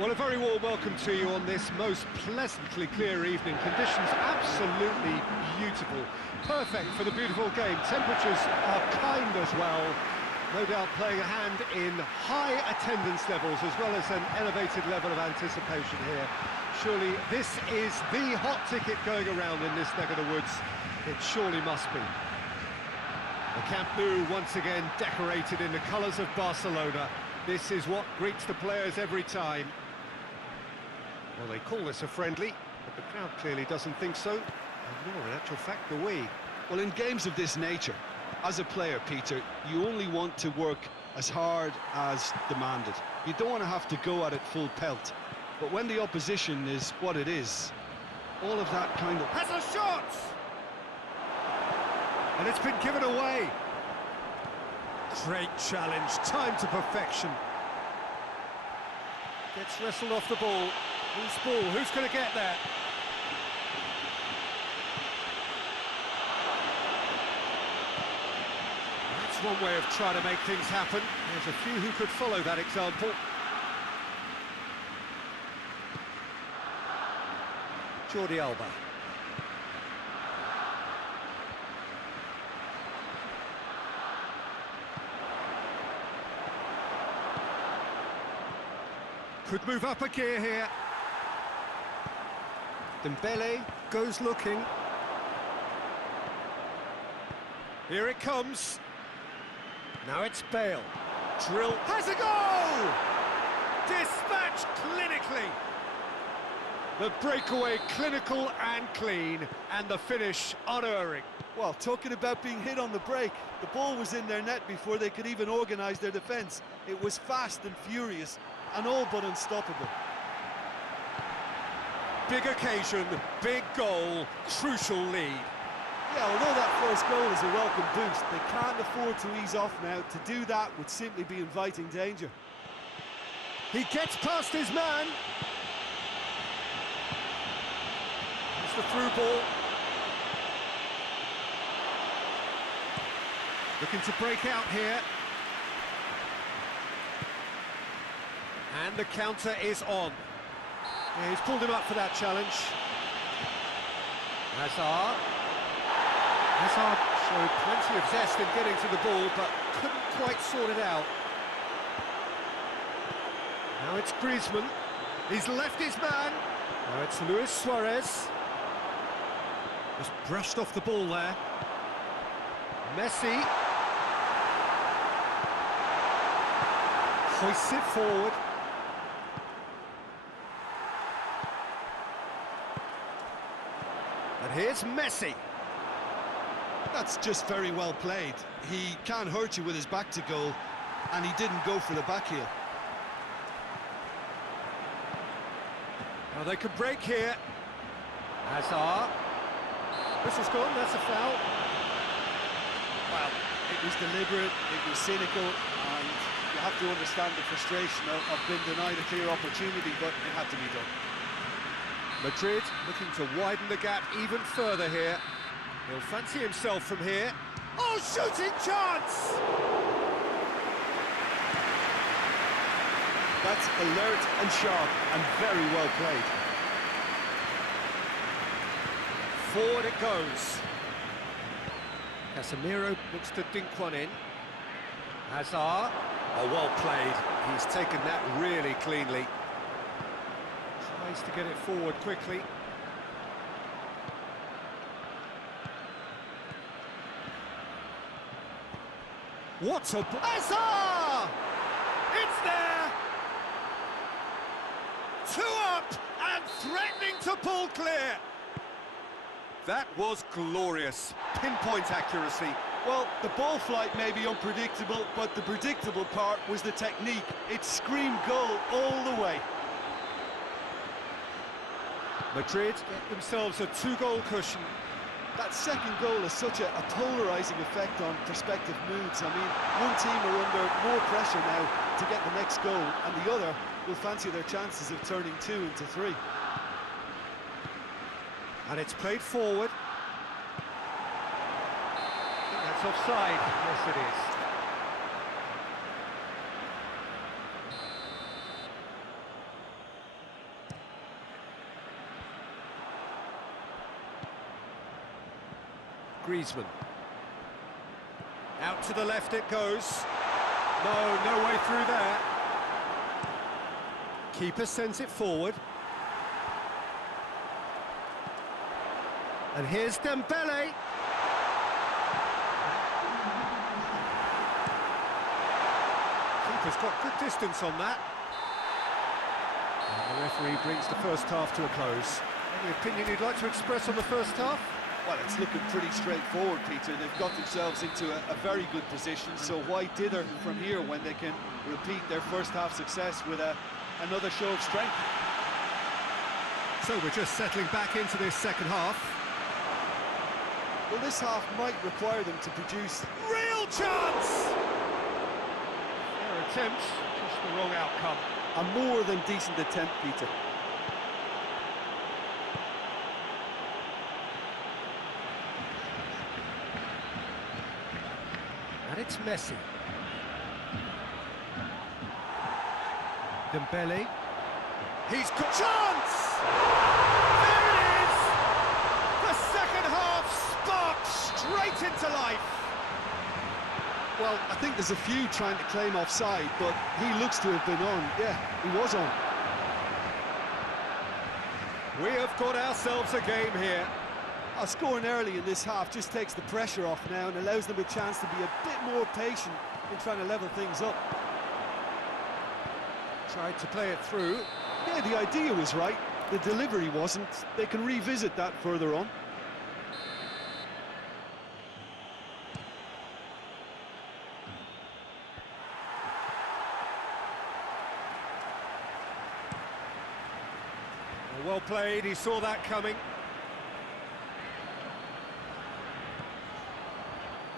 Well, a very warm welcome to you on this most pleasantly clear evening. Conditions absolutely beautiful. Perfect for the beautiful game. Temperatures are kind as well. No doubt playing a hand in high attendance levels as well as an elevated level of anticipation here. Surely this is the hot ticket going around in this neck of the woods. It surely must be. The Camp Nou once again decorated in the colours of Barcelona. This is what greets the players every time. Well, they call this a friendly, but the crowd clearly doesn't think so, and nor in actual fact the we. Well, in games of this nature, as a player, Peter, you only want to work as hard as demanded. You don't want to have to go at it full pelt. But when the opposition is what it is, all of that kind of... Has a shot! And it's been given away. Great challenge, time to perfection. Gets wrestled off the ball. Who's ball? Who's going to get there? That's one way of trying to make things happen. There's a few who could follow that example. Jordi Alba. Could move up a gear here. Dembele goes looking. Here it comes. Now it's Bale. Drill has a goal! Dispatched clinically. The breakaway clinical and clean, and the finish unerring. Well, talking about being hit on the break, the ball was in their net before they could even organise their defence. It was fast and furious, and all but unstoppable. Big occasion, big goal, crucial lead. Yeah, although that first goal is a welcome boost, they can't afford to ease off now. To do that would simply be inviting danger. He gets past his man. It's the through ball. Looking to break out here. And the counter is on. Yeah, he's pulled him up for that challenge. Hazard showed plenty of zest in getting to the ball, but couldn't quite sort it out. Now it's Griezmann. He's left his man. Now it's Luis Suarez. Just brushed off the ball there. Messi. Hoists it forward. And here's Messi. That's just very well played. He can't hurt you with his back to goal, and he didn't go for the back heel. Now they could break here. Hazard. This is gone, that's a foul. Well, it was deliberate, it was cynical, and you have to understand the frustration of being denied a clear opportunity, but it had to be done. Madrid looking to widen the gap even further here. He'll fancy himself from here. Oh, shooting chance! That's alert and sharp and very well played. Forward it goes. Casemiro looks to dink one in. Hazard. Oh, well played. He's taken that really cleanly. Tries to get it forward quickly. What a... Hazard! It's there! 2 up and threatening to pull clear. That was glorious. Pinpoint accuracy. Well, the ball flight may be unpredictable, but the predictable part was the technique. It screamed goal all the way. Madrid get themselves a 2-goal cushion. That second goal has such a polarising effect on prospective moods. I mean, one team are under more pressure now to get the next goal, and the other will fancy their chances of turning 2 into 3. And it's played forward. I think that's offside. Yes, it is. Griezmann. Out to the left it goes. No way through there. Keeper sends it forward. And here's Dembele. Keeper's got good distance on that. And the referee brings the first half to a close. Any opinion you'd like to express on the first half? Well, it's looking pretty straightforward, Peter. They've got themselves into a very good position, so why dither from here when they can repeat their first half success with another show of strength? So we're just settling back into this second half. Well, this half might require them to produce... Real chance! Fair attempt, just the wrong outcome. A more than decent attempt, Peter. And it's Messi. Dembele. He's got chance! There it is! The second half sparked straight into life. Well, I think there's a few trying to claim offside, but he looks to have been on. Yeah, he was on. We have got ourselves a game here. Scoring early in this half just takes the pressure off now and allows them a chance to be a bit more patient in trying to level things up. Tried to play it through. Yeah, the idea was right. The delivery wasn't. They can revisit that further on. Well played, he saw that coming.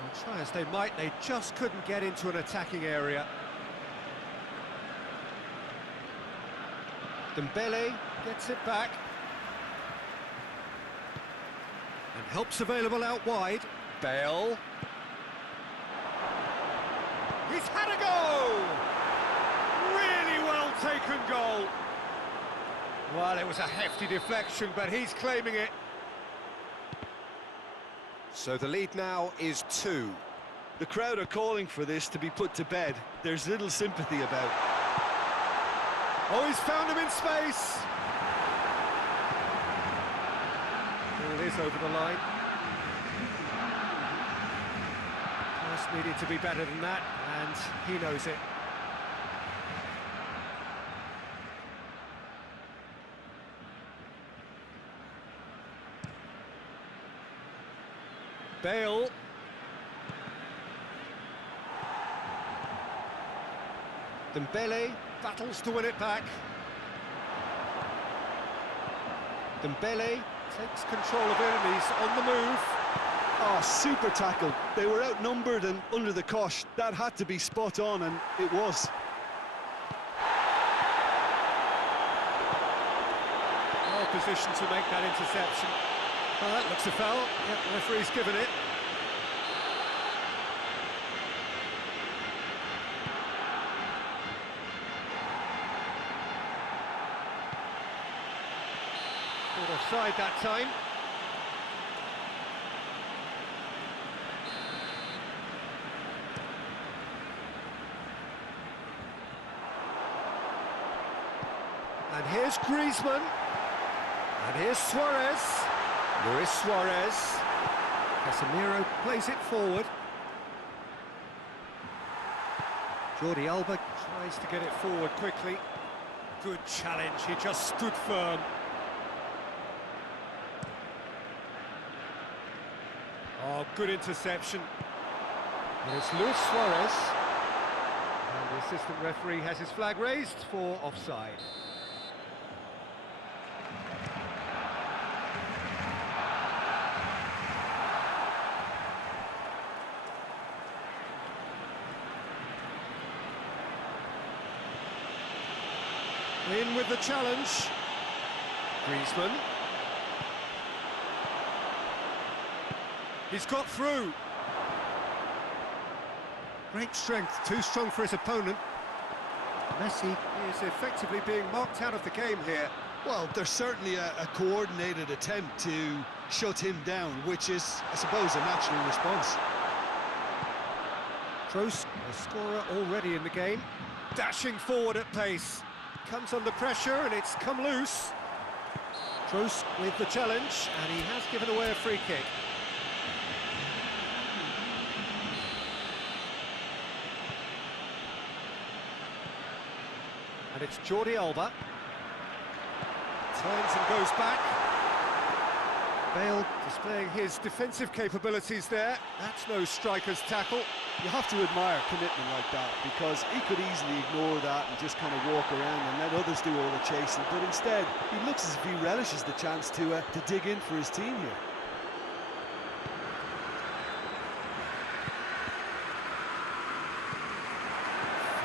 Well, try as they might, they just couldn't get into an attacking area. Dembele gets it back. And help's available out wide. Bale. He's had a go! Really well taken goal. Well, it was a hefty deflection, but he's claiming it. So the lead now is 2. The crowd are calling for this to be put to bed. There's little sympathy about. Oh, he's found him in space. Oh, it is over the line. Pass needed to be better than that, and he knows it. Bale. Dembele battles to win it back. Dembele takes control of it and he's on the move. Oh, super tackle. They were outnumbered and under the cosh. That had to be spot on, and it was. Well positioned to make that interception. Well, that looks a foul. Yep, the referee's given it. Caught offside that time. And here's Griezmann. And here's Suarez. Luis Suarez. Casemiro plays it forward. Jordi Alba tries to get it forward quickly. Good challenge, he just stood firm. Oh, good interception. And it's Luis Suarez. And the assistant referee has his flag raised for offside. In with the challenge. Griezmann. He's got through. Great strength, too strong for his opponent. Messi is effectively being marked out of the game here. Well, there's certainly a coordinated attempt to shut him down, which is, I suppose, a natural response. Kroos, a scorer already in the game, dashing forward at pace. Comes under pressure and it's come loose. Kroos with the challenge, and he has given away a free kick. And it's Jordi Alba. Turns and goes back. Bale displaying his defensive capabilities there. That's no striker's tackle. You have to admire commitment like that, because he could easily ignore that and just kind of walk around and let others do all the chasing, but instead he looks as if he relishes the chance to dig in for his team here.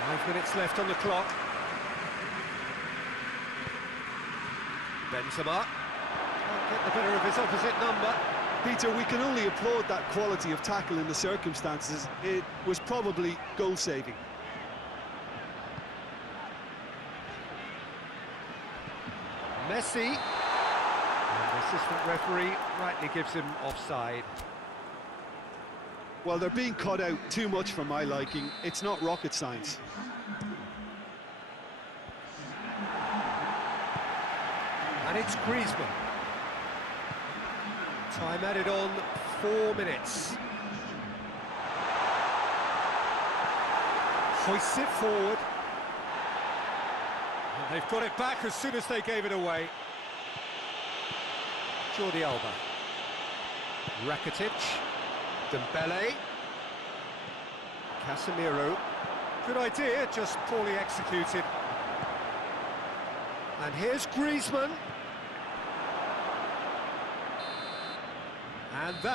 Five minutes left on the clock. Benzema can't get the better of his opposite number. Peter, we can only applaud that quality of tackle in the circumstances. It was probably goal-saving. Messi. And the assistant referee rightly gives him offside. Well, they're being cut out too much for my liking. It's not rocket science. And it's Griezmann. Time added on, 4 minutes. Hoists it forward. And they've got it back as soon as they gave it away. Jordi Alba. Rakitic. Dembele. Casemiro. Good idea, just poorly executed. And here's Griezmann. And that